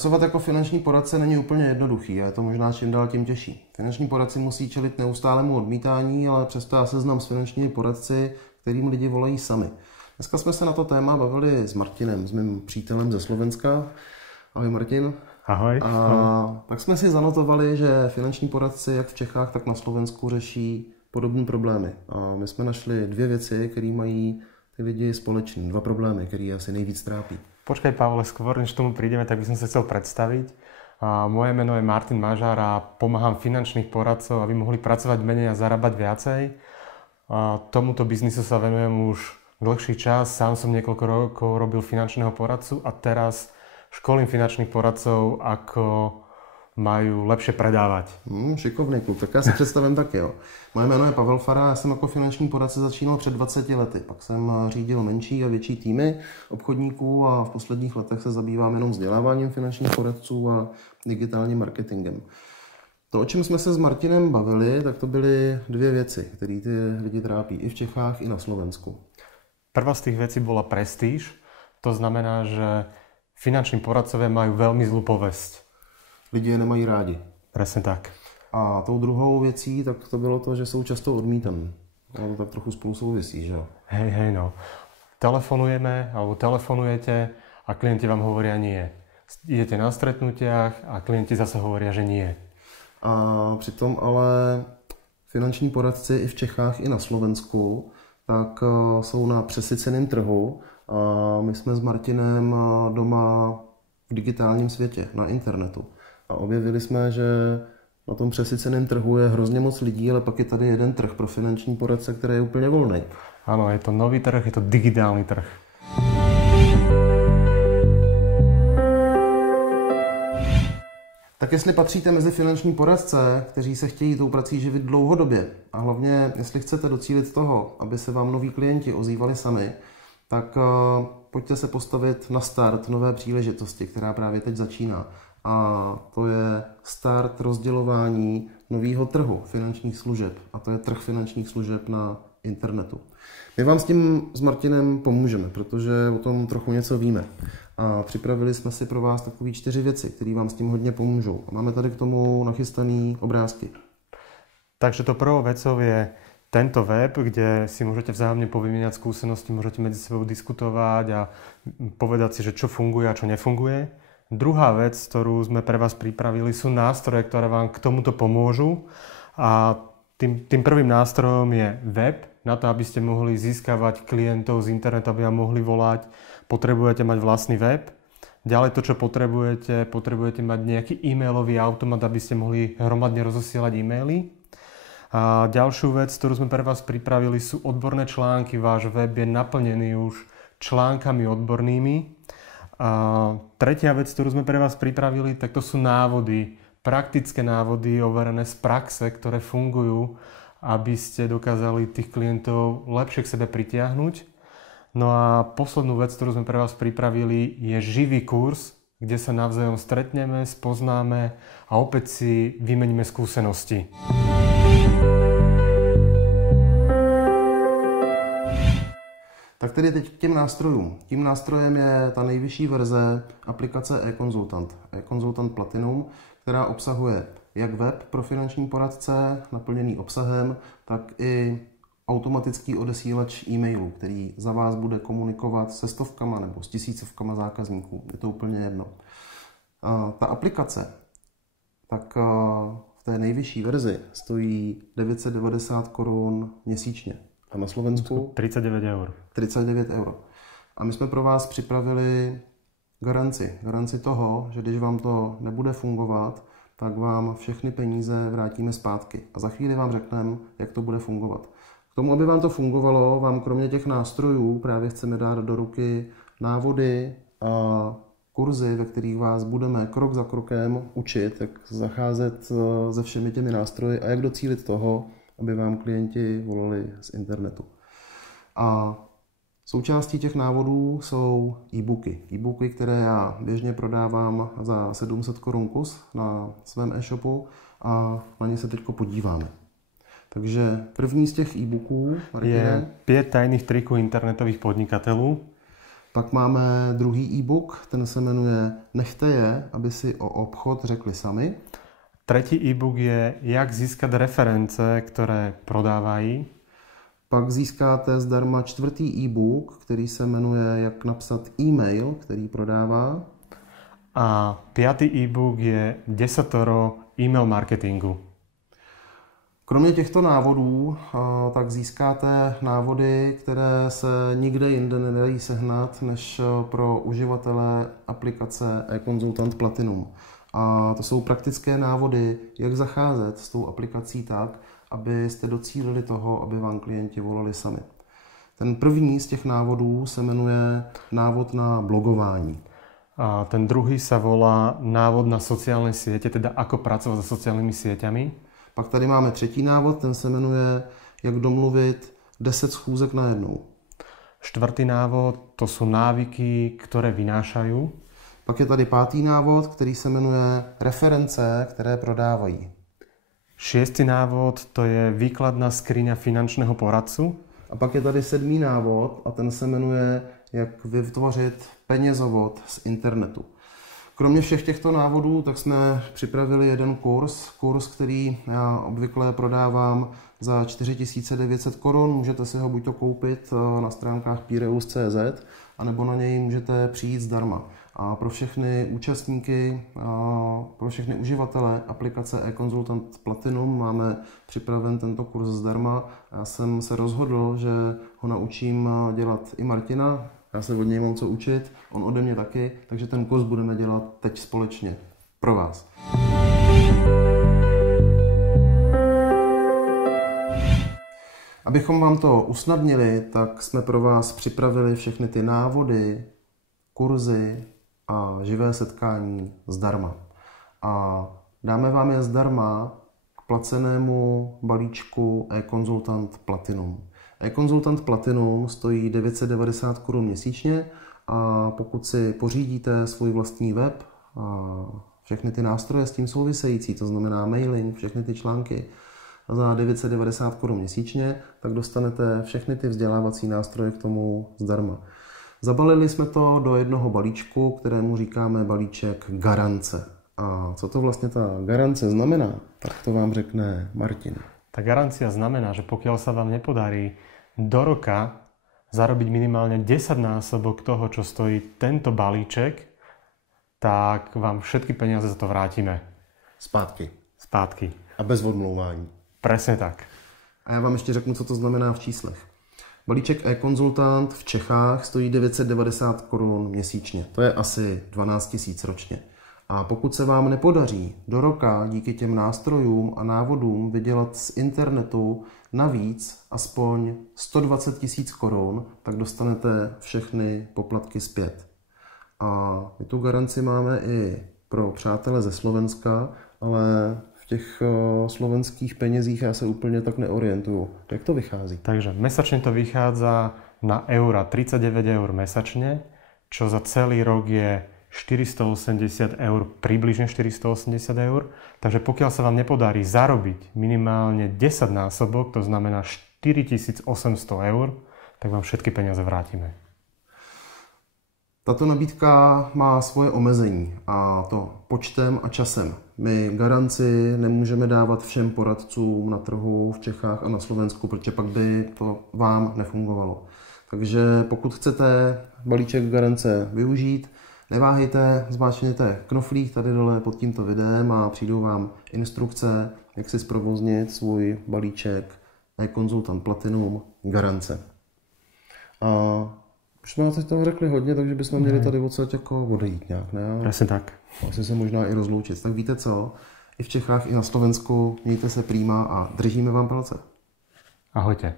Pracovat jako finanční poradce není úplně jednoduchý a je to možná čím dál tím těžší. Finanční poradci musí čelit neustálému odmítání, ale přesto já se znám s finančními poradci, kterým lidi volají sami. Dneska jsme se na to téma bavili s Martinem, s mým přítelem ze Slovenska. Ahoj Martin. Ahoj. A tak jsme si zanotovali, že finanční poradci jak v Čechách, tak na Slovensku řeší podobné problémy. A my jsme našli dvě věci, které mají ty lidi společné. Dva problémy, které asi nejvíc trápí. Počkaj, Pavle, skôr než tomu prídeme, tak by som sa chcel predstaviť. Moje meno je Martin Mažár a pomáham finančných poradcov, aby mohli pracovať menej a zarábať viacej. Tomuto biznisu sa venujem už dlhší čas. Sám som niekoľko rokov robil finančného poradcu a teraz školím finančných poradcov, ako majú lepšie predávať. Šikovný kluk, tak já si představím taky. Jo. Moje jméno je Pavel Fara, já jsem jako finanční poradce začínal před 20 lety. Pak jsem řídil menší a větší týmy obchodníků a v posledních letech se zabývám jenom vzděláváním finančních poradců a digitálním marketingem. To, o čem jsme se s Martinem bavili, tak to byly dvě věci, které ty lidi trápí i v Čechách, i na Slovensku. Prvá z tých vecí bola prestíž. To znamená, že finanční poradcovia majú veľmi zlú povesť. Lidi je nemají rádi. Presne tak. A tou druhou věcí, tak to bylo to, že jsou často odmítaní. A to tak trochu spolu souvisí, že jo? Hej, no. Telefonujeme, alebo telefonujete a klienti vám hovoria nie. Idete na stretnutiach a klienti zase hovoria, že nie. A přitom ale finanční poradci i v Čechách, i na Slovensku, tak jsou na přesyceném trhu. A my jsme s Martinem doma v digitálním světě, na internetu. A objevili jsme, že na tom přesyceném trhu je hrozně moc lidí, ale pak je tady jeden trh pro finanční poradce, který je úplně volný. Áno, je to nový trh, je to digitálny trh. Tak jestli patříte mezi finanční poradce, kteří se chtějí tou prací živit dlouhodobě a hlavně jestli chcete docílit toho, aby se vám noví klienti ozývali sami, tak pojďte se postavit na start nové příležitosti, která právě teď začíná. A to je start rozdělování nového trhu finančních služeb. A to je trh finančních služeb na internetu. My vám s tím s Martinem pomůžeme, protože o tom trochu něco víme. A připravili jsme si pro vás takové 4 věci, které vám s tím hodně pomůžou. A máme tady k tomu nachystané obrázky. Takže to prvou vecou je tento web, kde si môžete vzájomne povymieňať skúsenosti, môžete medzi sebou diskutovať a povedať si, že čo funguje a čo nefunguje. Druhá vec, ktorú sme pre vás pripravili, sú nástroje, ktoré vám k tomuto pomôžu. A tým prvým nástrojom je web. Na to, aby ste mohli získavať klientov z internetu, aby vám mohli volať, potrebujete mať vlastný web. Ďalej to, čo potrebujete mať nejaký e-mailový automat, aby ste mohli hromadne rozosielať e-maily. A ďalšiu vec, ktorú sme pre vás pripravili, sú odborné články. Váš web je naplnený už článkami odbornými. A tretia vec, ktorú sme pre vás pripravili, tak to sú návody, praktické návody overené z praxe, ktoré fungujú, aby ste dokázali tých klientov lepšie k sebe pritiahnuť. No a poslednú vec, ktorú sme pre vás pripravili, je živý kurz, kde sa navzájom stretneme, spoznáme a opäť si vymeníme skúsenosti. Tak tedy teď k těm nástrojům. Tím nástrojem je ta nejvyšší verze aplikace eConsultant. eConsultant Platinum, která obsahuje jak web pro finanční poradce, naplněný obsahem, tak i automatický odesílač e-mailů, který za vás bude komunikovat se stovkama nebo s tisícovkama zákazníků. Je to úplně jedno. Ta aplikace, tak v té nejvyšší verzi stojí 990 korun měsíčně. A na Slovensku 39 eur. 39 euro. A my jsme pro vás připravili garanci toho, že když vám to nebude fungovat, tak vám všechny peníze vrátíme zpátky. A za chvíli vám řekneme, jak to bude fungovat. K tomu, aby vám to fungovalo, vám kromě těch nástrojů právě chceme dát do ruky návody a kurzy, ve kterých vás budeme krok za krokem učit, jak zacházet se všemi těmi nástroji a jak docílit toho, aby vám klienti volali z internetu. A součástí těch návodů jsou e-booky. E-booky, které já běžně prodávám za 700 korun kus na svém e-shopu a na ně se teď podíváme. Takže první z těch e-booků je 5 tajných triků internetových podnikatelů. Pak máme druhý e-book, ten se jmenuje Nechte je, aby si o obchod řekli sami. Tretí e-book je Jak získat reference, které prodávají. Pak získáte zdarma čtvrtý e-book, který se jmenuje Jak napsat e-mail, který prodává. A piatý e-book je 10 e-mail marketingu. Kromě těchto návodů tak získáte návody, které se nikde jinde nedají sehnat, než pro uživatele aplikace eConsultant Platinum. A to jsou praktické návody, jak zacházet s tou aplikací tak, abyste docílili toho, aby vám klienti volali sami. Ten první z těch návodů se jmenuje návod na blogování. A ten druhý sa volá návod na sociálne siete, teda ako pracovať so sociálnymi sieťami. Pak tady máme třetí návod, ten se jmenuje Jak domluvit 10 schůzek najednou. Štvrtý návod, to sú návyky, ktoré vynášajú. Pak je tady pátý návod, který se jmenuje Reference, které prodávají. Šiestý návod, to je výkladná skriňa finančného poradcu. A pak je tady sedmý návod a ten se jmenuje Jak vytvořit penězovod z internetu. Kromě všech těchto návodů, tak jsme připravili jeden kurz, který já obvykle prodávám za 4900 korun. Můžete si ho buď to koupit na stránkách Pireus.cz, anebo na něj můžete přijít zdarma. A pro všechny účastníky, pro všechny uživatele aplikace eConsultant Platinum máme připraven tento kurz zdarma. Já jsem se rozhodl, že ho naučím dělat i Martina. Já se od něj mám co učit, on ode mě taky, takže ten kurz budeme dělat teď společně pro vás. Abychom vám to usnadnili, tak jsme pro vás připravili všechny ty návody, kurzy a živé setkání zdarma. A dáme vám je zdarma k placenému balíčku eConsultant Platinum. eConsultant Platinum stojí 990 korun měsíčně a pokud si pořídíte svůj vlastní web a všechny ty nástroje s tím související, to znamená mailing, všechny ty články za 990 korun měsíčně, tak dostanete všechny ty vzdělávací nástroje k tomu zdarma. Zabalili jsme to do jednoho balíčku, kterému říkáme balíček garance. A co to vlastně ta garance znamená, tak to vám řekne Martin. Tá garancia znamená, že pokiaľ sa vám nepodarí do roka zarobiť minimálne 10-násobok toho, čo stojí tento balíček, tak vám všetky peniaze za to vrátime. Zpátky. A bez odmlouvání. Presne tak. A já vám ještě řeknu, co to znamená v číslech. Balíček eConsultant v Čechách stojí 990 korun měsíčně. To je asi 12 000 ročně. A pokud se vám nepodaří do roka díky těm nástrojům a návodům vydělat z internetu navíc aspoň 120 000 korun, tak dostanete všechny poplatky zpět. A my tu garanci máme i pro přátele ze Slovenska, ale v těch slovenských penězích já se úplně tak neorientuju. Jak to vychází? Takže mesačne to vychádza na 39 eur mesačne, čo za celý rok je 480 eur, približne 480 eur. Takže pokiaľ sa vám nepodarí zarobiť minimálne 10 násobok, to znamená 4800 eur, tak vám všetky peniaze vrátime. Tato nabídka má svoje omezení, a to počtem a časem. My garanci nemůžeme dávat všem poradcům na trhu v Čechách a na Slovensku, protože pak by to vám nefungovalo. Takže pokud chcete balíček garance využít, neváhejte, zmáčkněte knoflík tady dole pod tímto videem a přijdou vám instrukce, jak si zprovoznit svůj balíček eConsultant Platinum garance. A už jsme teď toho řekli hodně, takže bychom měli tady odsaď jako odejít nějak, ne? Presne tak. Asi se možná i rozloučit. Tak víte co? I v Čechách, i na Slovensku mějte se prýma a držíme vám palce. Ahojte.